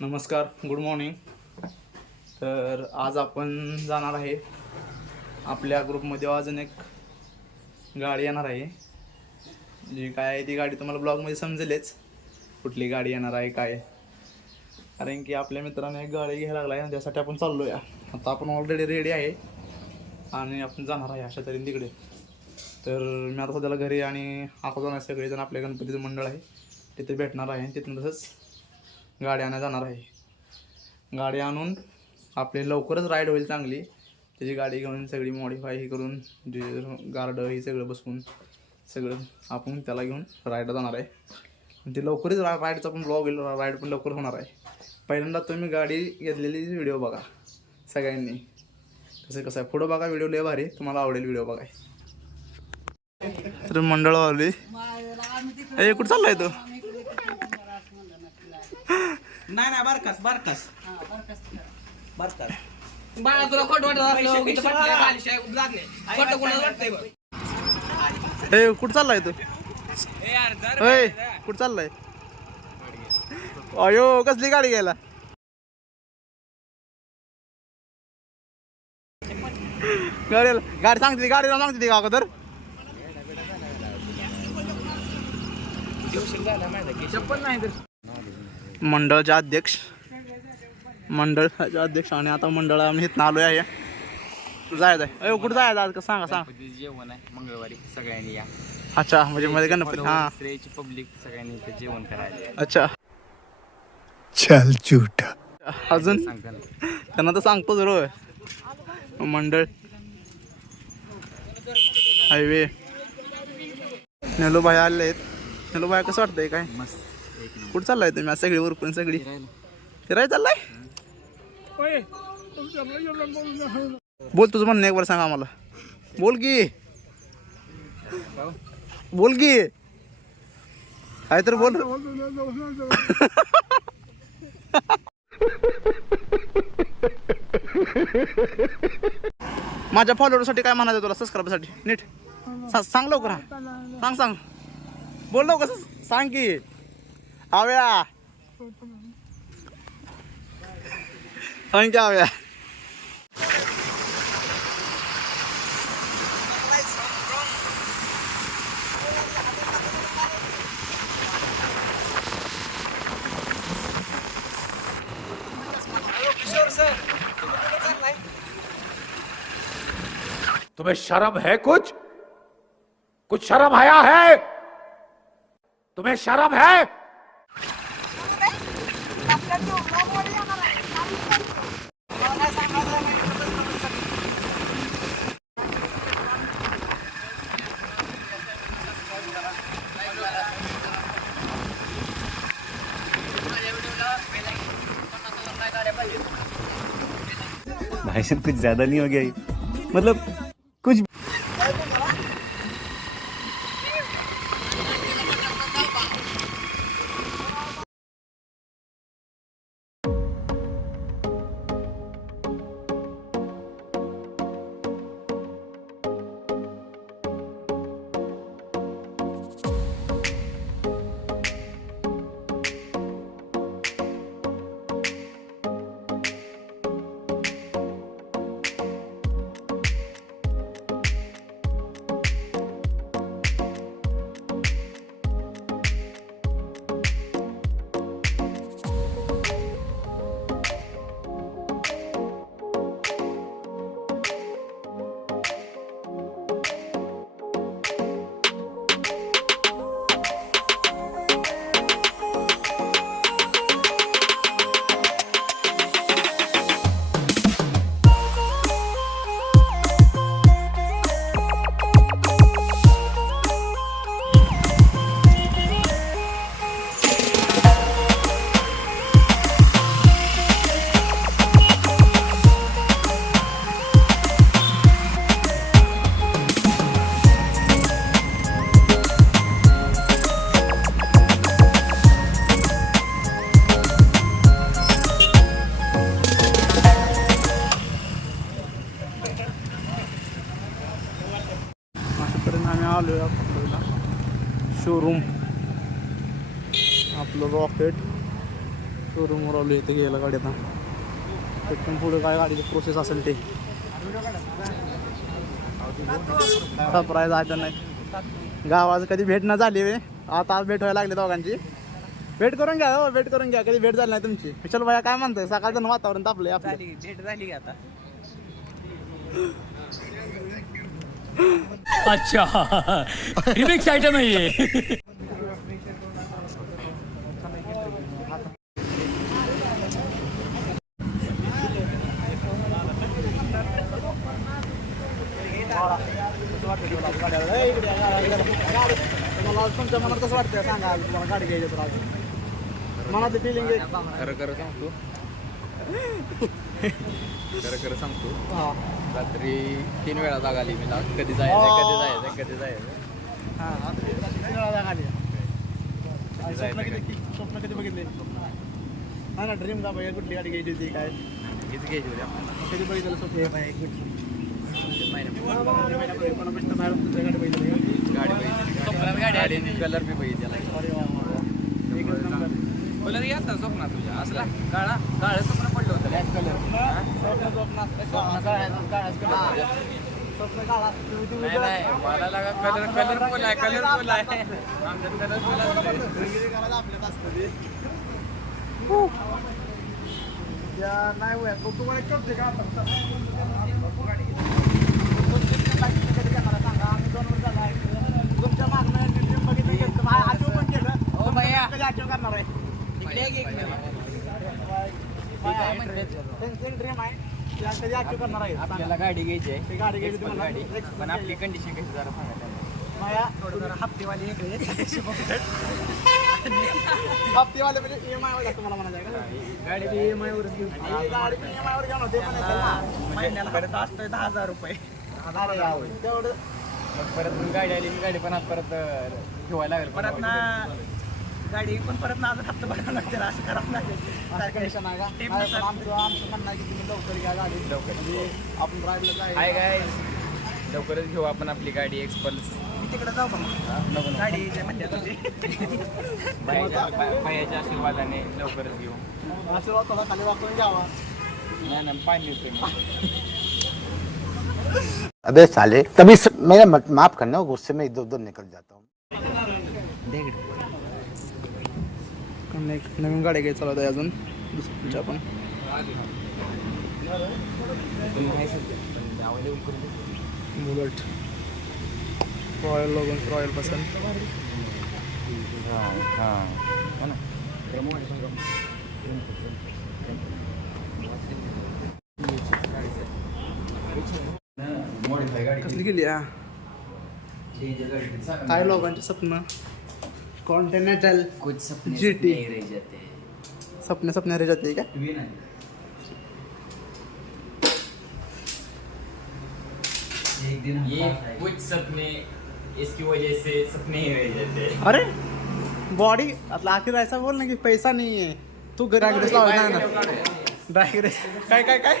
नमस्कार, good morning. तर आज आपण जाणार आहे आपल्या ग्रुपमध्ये. अजून एक गाडी येणार आहे, जी काय आहे ती गाडी तुम्हाला ब्लॉगमध्ये समजेलच कुठली गाडी येणार आहे काय. कारण की आपल्या मित्राने एक गाडी घ्यायला लागला आहे, त्यासाठी आपण चाललो आहे. आता आपण ऑलरेडी रेडी आहे आणि आपण जाणार आहे अशा तऱ्हेने तिकडे. तर मी आता सध्याला घरी आणि आता जाणार सगळेजण आपल्या गणपतीचं मंडळ आहे तिथे भेटणार आहे. तिथून तसंच गाडी आणायला जाणार आहे. गाडी आणून आपली लवकरच राईड होईल चांगली. त्याची गाडी घेऊन सगळी मॉडिफाय हे करून जे गार्ड हे सगळं बसवून सगळं आपण त्याला घेऊन राईडला जाणार आहे. ते लवकरच राईडचा पण ब्लॉग होईल, राईड पण लवकर होणार आहे. पहिल्यांदा तुम्ही गाडी घेतलेली व्हिडिओ बघा सगळ्यांनी, कसं आहे पुढं बघा व्हिडिओ. लय भारी, तुम्हाला आवडेल व्हिडिओ बघाय. तर मंडळ वावली ए कुठं चाललाय तो? नाही बारकास बाळा तुला खोट वाटत ए कुठं चाललाय तू? कुठं चाललाय? अयो कसली गाडी घ्यायला? गाडी सांगते गाडीला सांगते ती का अगोदर? मंडळाचे अध्यक्ष आणि आता मंडळ आम्ही इथं आलोय आहे. जायचं आहे कुठं जायचं आज? सांगा जेवण आहे मंगळवारी, सगळ्यांनी या. अच्छा, म्हणजे मध्ये गणपती. हा पब्लिक सगळ्यांनी इथे जेवण करायला. अच्छा, चल झूठा. अजून त्यांना तर सांगतो जरूर. मंडळ हायवे नेलोबाई आले आहेत. नेलोबाई कसं वाटतंय काय? मस्त. कुठं चाललाय तुम्ही? आज सगळी उरकून सगळी फिरायला चाललाय? बोल तुझं म्हणणं एक बार सांग आम्हाला. बोल की काय तर बोल. माझ्या फॉलोअरसाठी काय म्हणायचं तुला? सबस्क्राईबसाठी नीट सांग लवकर. सांग बोल लवकर सांग की. आव्या सांग की आव्या. तुम्हें शर्म है? कुछ शर्म आया है? तुम्हें शर्म है? भाई साहब कुछ ज्यादा नहीं हो गया ये? मतलब कुछ आलो आपल्याला शोरूम आपलं रॉकेट शोरूमवर आलो इथे गेलं गाडी आता पटकन पुढे काय गाडीची प्रोसेस असेल ते सरप्राईज आहे तर नाही गावात कधी भेट न झाली वे आता आज भेट व्हायला लागली दोघांची भेट करून घ्या हो भेट करून घ्या कधी भेट झाली नाही तुमची विशाल भैया काय म्हणताय सकाळचं वातावरण तापलंय आपलं भेट झाली आता अच्छा रिमिक्स आइटम है ये तुमच्या मनात कसं वाटतंय सांगा तुम्हाला गाडी घ्यायची तर आज मनातली फिलिंग आहे खरं सांगतो खरं सांगतो हा रात्री 3 वेळा जाग आली मला कधी जायचं हा आता किती वेळा जागा आली आणि स्वप्न कधी बघितले हा ना ड्रीम का भैया कुठली गाडी घ्यायची होती काय हीच घ्यायची होती आपल्याला कधी बघितलं स्वप्न हे बाई कुठली कोणापेक्षा बाहेर तुमच्या गाडी बघितली गाडी कलर बी पाहिजे त्याला अरे वा एक नंबर कलर येत स्वप्नात तुझ्या असला काळं स्वप्न पडलं होतं ब्लॅक कलर स्वप्न असतं स्वप्न काढा नाही मला लागा कलरफुल आहे आमच्यात कलरफुल आपल्यात असतं ते नाही होय तो तुम्हाला करते का सांगा आम्ही 2 वर्ष झाला तुमच्या मागणं ड्रीम बघितलं आठव पण केलं हो भैया कधी आठव करणार आहे त्यांचं ड्रीम आहे त्या कधी आठव करणार आहे आपल्याला गाडी घ्यायची आहे ती गाडी घ्यायची तुम्हाला पण आपली कंडिशन कशी जरा सांगायला माया हप्तेवाली हप्तेवाले म्हणजे EMI वर जास्त मला म्हणायचं का गाडी EMI वर घेऊ गाडी EMI वर घेऊन होते पण महिन्याला परत असतोय 10,000 रुपये तेवढं परत गाडी आली की गाडी पण आज परत ठेवायला लागेल परत ना गाडी पण परत ना आज हप्ता भरावा लागते असं करावं लागेल कंडिशन आहे का आमचं म्हणणं आहे की तुम्ही लवकर घ्या गाडी लवकर. म्हणजे आपण राहिलं हाय काय लवकरच घेऊ आपण आपली गाडी एक्सपल्स तिकडे जाऊ का नको गाडी म्हणते पायाच्या आशीर्वादाने लवकरच घेऊ आशीर्वाद थोडा खाली वाकून घ्यावा नाही पाणी होते अबे साले तभी मेरा माफ करना गुस्से में इधर उधर निकल जाता हूँ एक नवीन गाडी घ्यायची चालत आहे अजून दुसऱ्या पण बुलेट रॉयल लोगन रॉयल पसंत कसली गेली हा काय लोकांचे स्वप्न कॉन्टिनेंटल कुछ सपने GT. सपने ही रह जाते हैं सपने रह जाते क्या ये कुछ सपने इसकी वजह से सपने ही रह जाते हैं अरे बॉडी आता आखिर ऐसा बोल ना की पैसा नहीं है तू ड्रॅग रेस लावला ना ड्रॅग रेस काय काय काय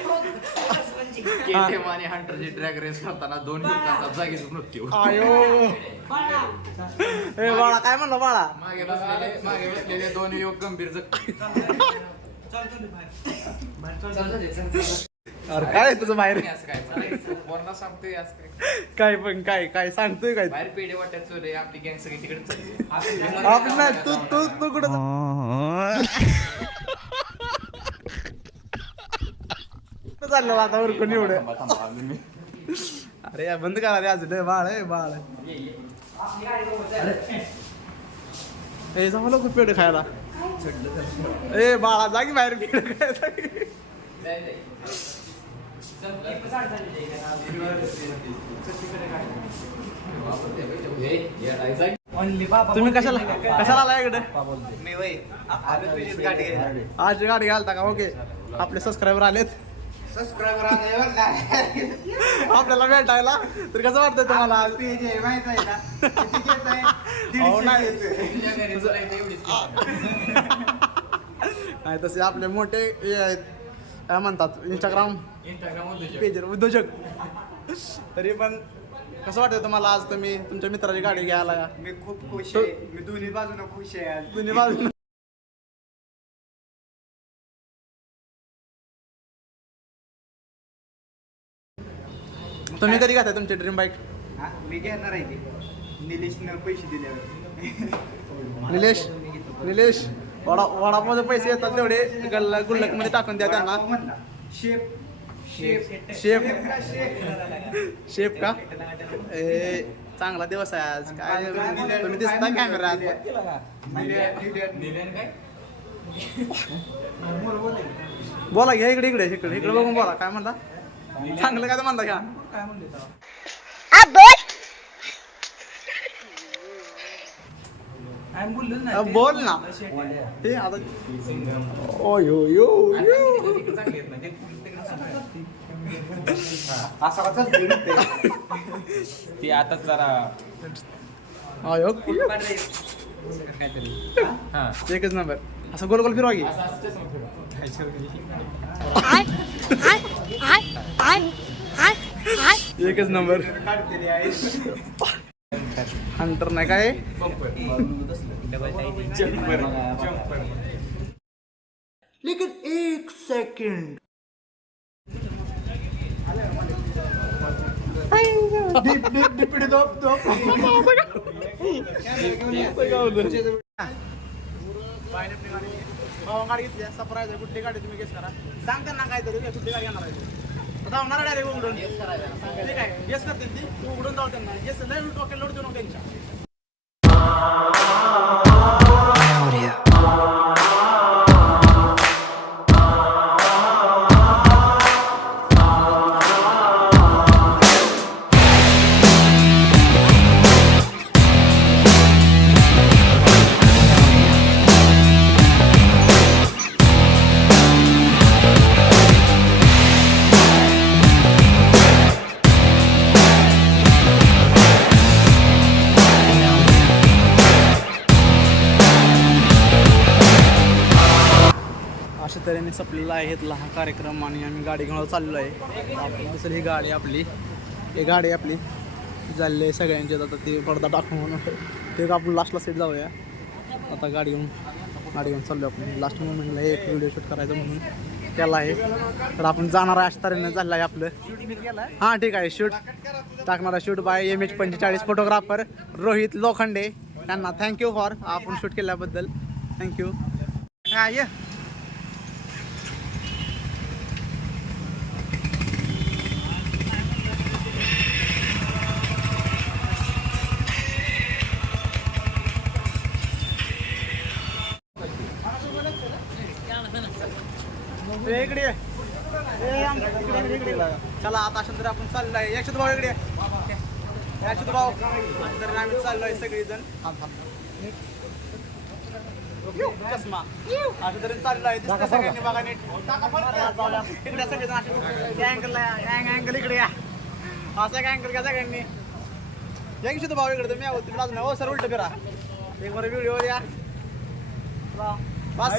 KTM आणि हंटरची ट्रॅक रेस करताना 2 युवकांचा जागीच मृत्यू आयो ए बाळा काय म्हणलं बाळा मागे बसलेले 2 युवक गंभीर जखमी अरे काय तुझं बाहेर असं काय चालायचं? पोरांना सांगतोय असं काय काय पण काय काय सांगतोय काय बाहेर पेढे वाटत चोरे आपली गँग सगळी तिकडे चालली आपलं तू तू तू कुठं चाललं वातावरण कोणी एवढं अरे या बंद करा रे आज लय बाळ आहे बाळ ए जाऊ लोक पेढे खायला ए बाळा जागी बाहेर पेढे खायला तुम्ही कशाला कशाला आला इकडे आज गाडी घालता का ओके आपले सबस्क्रायबर आलेत आपल्याला भेटायला तर कसं वाटतंय तुम्हाला आज हो, नाही तसे आपले मोठे हे आहेत काय म्हणतात इंस्टाग्राम पेज उद्योजक तरी पण कसं वाटतं तुम्हाला आज तुम्ही तुमच्या मित्राची गाडी घ्यायला मी खूप खुश आहे मी दोन्ही बाजूने खुश आहे आज दोन्ही बाजून तुम्ही कधी घेताय तुमची ड्रीम बाईक? मी घेणार आहे की निलेशनं पैसे दिल्यावर. निलेश वडामध्ये पैसे येतात तेवढे गुल्लक मध्ये टाकून द्या त्यांना. शेफ का ए चांगला दिवस आहे आज. काय तुम्ही दिसता कॅमेरात. बोला घ्या इकडे इकडे इकडे इकडे बघून बोला. काय म्हणता? चांगलं काय तर म्हणता घ्या. काय म्हणले बोल ना ते आता. ती आता जरा एकच नंबर. असं गोल गोल फिरवा की. एकच नंबर. हंटर नाही काय. लेकिन एक सेकंड. गाडी घेतली सरप्राईज आहे. कुठली गाडी तुम्ही गेस करा. सांग त्यांना काय तरी कुठली गाडी येणार आहे. धावणार डायरेक्ट उघडून. ठीक आहे गेस करतील ती. तू उघडून जाऊ त्यांना. गेस नाही डोक्याला लोड देऊ नको त्यांच्या. अशा तऱ्हेने संपलेला आहे इथला हा कार्यक्रम आणि आम्ही गाडी घेऊन चाललो आहे. आपण दुसरी ही गाडी आपली झालेली आहे सगळ्यांची. आता ते पडदा टाकून ते आपण लास्टला सेट जाऊया. आता गाडी घेऊन चाललो आपण. लास्ट मोमेंटला एक व्हिडिओ शूट करायचं म्हणून केला आहे. तर आपण जाणार आहे अशा तऱ्हेने झालं आहे आपलं. हां ठीक आहे. शूट टाकणारा shoot by MH45 photographer Rohit Lokhande. त्यांना थँक्यू फॉर आपण शूट केल्याबद्दल. थँक्यू. हां ये. इकडे चला आता अशा तरी आपण चाललो आहे. यक्षित भाऊ इकडे. यक्षित भाऊ तर आम्ही चाललो आहे सगळेजण. चष्मा अशा तरी चाललो आहे. सगळ्यांनी बघा नीट. इकडे सगळेजण अँगल इकडे या. असं काय अँगल घ्या सगळ्यांनी. यक्षित भाऊ इकडे तुम्ही आहोत तुम्ही अजून. हो सर उलट फिरा. एक बरं व्हिडिओ या. बस